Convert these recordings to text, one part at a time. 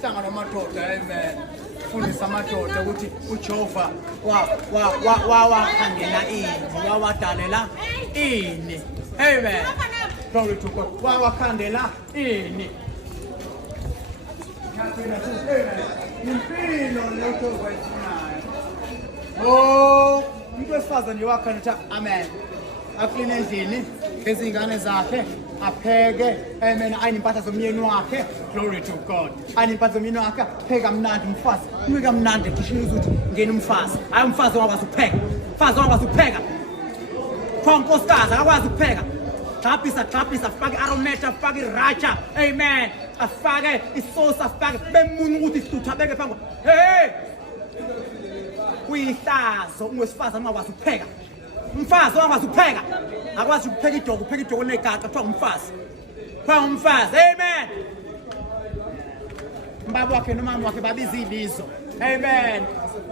hlangana amadoda amen fundisa amadoda ukuthi uJehova wakhangela ini wawadalela ini amen glory to God wawakhandela ini impilo leJehova ifunayo oh umuntu wesifazane wakhanitha amen akline endlini ngezingane zakhe apheke amen ayinimpahla zomyeni wakhe glory to God ayinimpahla zomyeni wakhe pheka mnandi umfazi unika mnandi kishiza ukuthi ngene umfazi hayi umfazi ongakwazi ukupheka umfazi ongakwazi ukupheka khonkosikazi akakwazi ukupheka xapisa afake arometa afake racha amen afake isosa afake bemunye ukuthi isitutha beke phambi hey kuyihlazo ungwesifazane ongakwazi ukupheka umfazi ongakwazi ukupheka akwazi ukupheka idogo upheka idogo negaqa kuthiwa umfazi amen mbaba wakhe nomama wakhe babiza ibizo amen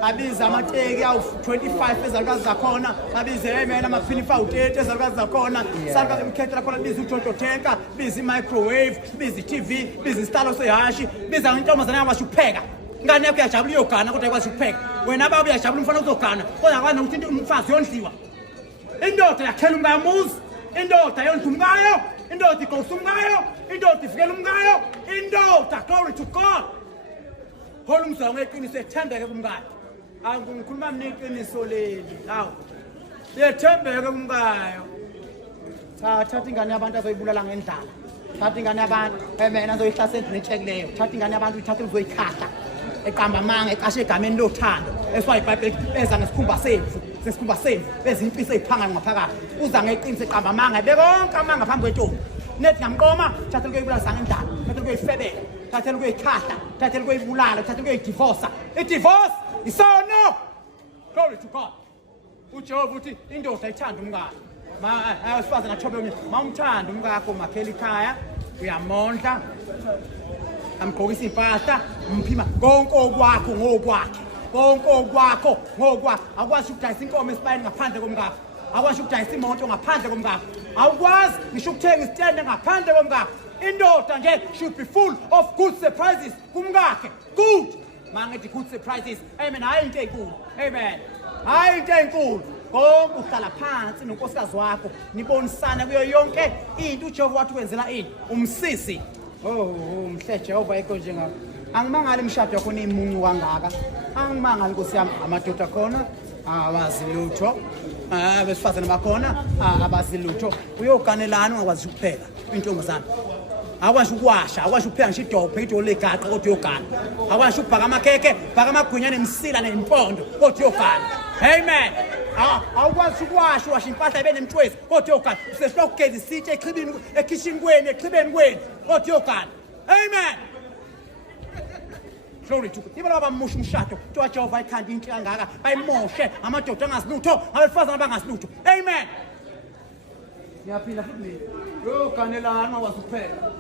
abiza amateki awu 25 ezalukazi zakhona babize amen amaphinifa u30 ezalukazi zakhona salika imkhethela khona biza ujojo tanker biza imicrowave biza iTV biza isitalo sehashi biza intombazana yakwazi ukupheka ngane yakho yajabula iyogana kodwa ayikwazi ukupheka wena baba uyajabula umfana uzogana kodwa akwazi ukuthi umfazi yondliwa indoda yakhela umngamuzi indoda yondla umngayo indoda igosa umngayo indoda ivikela umngayo indoda glory to God hola umzwa ngeqiniso ethembeke kumngane angikhuluma mina iqiniso leli hawu yethembeke kumngayo thatha ingane yabantu azoyibulala ngendlala thatha ingane yabantu amen azoyihlasela nentshekileyo thatha ingane yabantu uyithathe uzoyikhahla eqamba amanga eqashe egameni lothando eswa iBhayibheli beza ngesikhumba semvu sesikhumba semvu beza impisi eziphanga ngaphakathi uza ngeqiniso eqamba amanga bekonke amanga phambi kwentombi nethi ngamqoma thatha ukuyibulala sangendala thatha ukuyifebela thatha ukuyikhahla thatha ukuyibulala thatha ukuyidivorce idivorce isono glory to God uJehova uthi indoda ithanda umngane awesifazana athobe umnyama mawumthanda umkakho makhela ikhaya uyamondla amgqokisa impahla umphima konke okwakho ngokwakhe konke okwakho ngokwakho akwazi ukudayisa inkomo esibayeni ngaphandle komkakho akwazi ukudayisa imoto ngaphandle komkakho awukwazi ngisho ukuthenga isitende ngaphandle komkakho indoda nje should be full of good surprises kumkakhe good mangithi good surprises amen hayi into enkulu amen hayi into enkulu konke uhlala phansi nonkosikazi wakho nibonisana kuyo yonke into uJehova wathi wenzela ini umsisi mhle Jehova iko njengako angimangali imshado yakho nemunyu kangaka angimangali Nkosi yami amadoda khona awazi lutho abesifazane bakhona abazi lutho uyoganelana ungakwazi ukupheka intombazana akwazi ukuwasha akwazi ukupheka ngisho idogo idogo legaqa kodwa uyogana akwazi ukubhaka amakheke bhaka amagwinya nemsila nempondo kodwa uyogana amen awukwazi ukuwasha washa impahla ibe nemtshwezi kodwa uyogana useshwa ukugeza isitshe echibini ekitchen kweni echibeni kweni kodwa uyogana amen glory to God ibona bamusha umshado kuthiwa Jehova ikhanda into kangaka bayimoshe amadoda angasilutho abesifazana abangasilutho amen ngiyaphila futhi mina yoganelana wazi ukupheka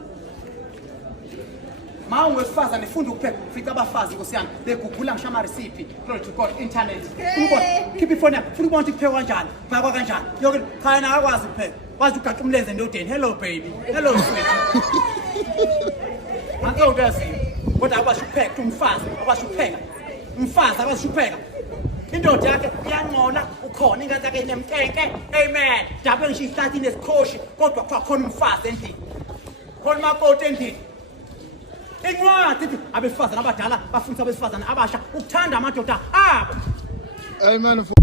mawungwesifazane nifunda ukupheka fika abafazi Nkosi yami begugula ngisho ama-recipe glory to God internet ubona keep ifone yakho funa ubona ukuthi kuphekwa kanjani phakwa kanjani yonke khaya na akwazi ukupheka wazi ugaqa umlenze endodeni hello baby hello sweet ake uyaziyo kodwa akwazi ukupheka umfazi akwazi ukupheka umfazi akwazi ukupheka indoda yakhe iyangcola ukhona ingane yakhe inemkenke amen dabe ngisho ihlathi nesikhoshi kodwa khona umfazi endlini khona umakoti endlini incwadi abesifazana abadala bafundisa abesifazana abasha ukuthanda amadoda abo amen.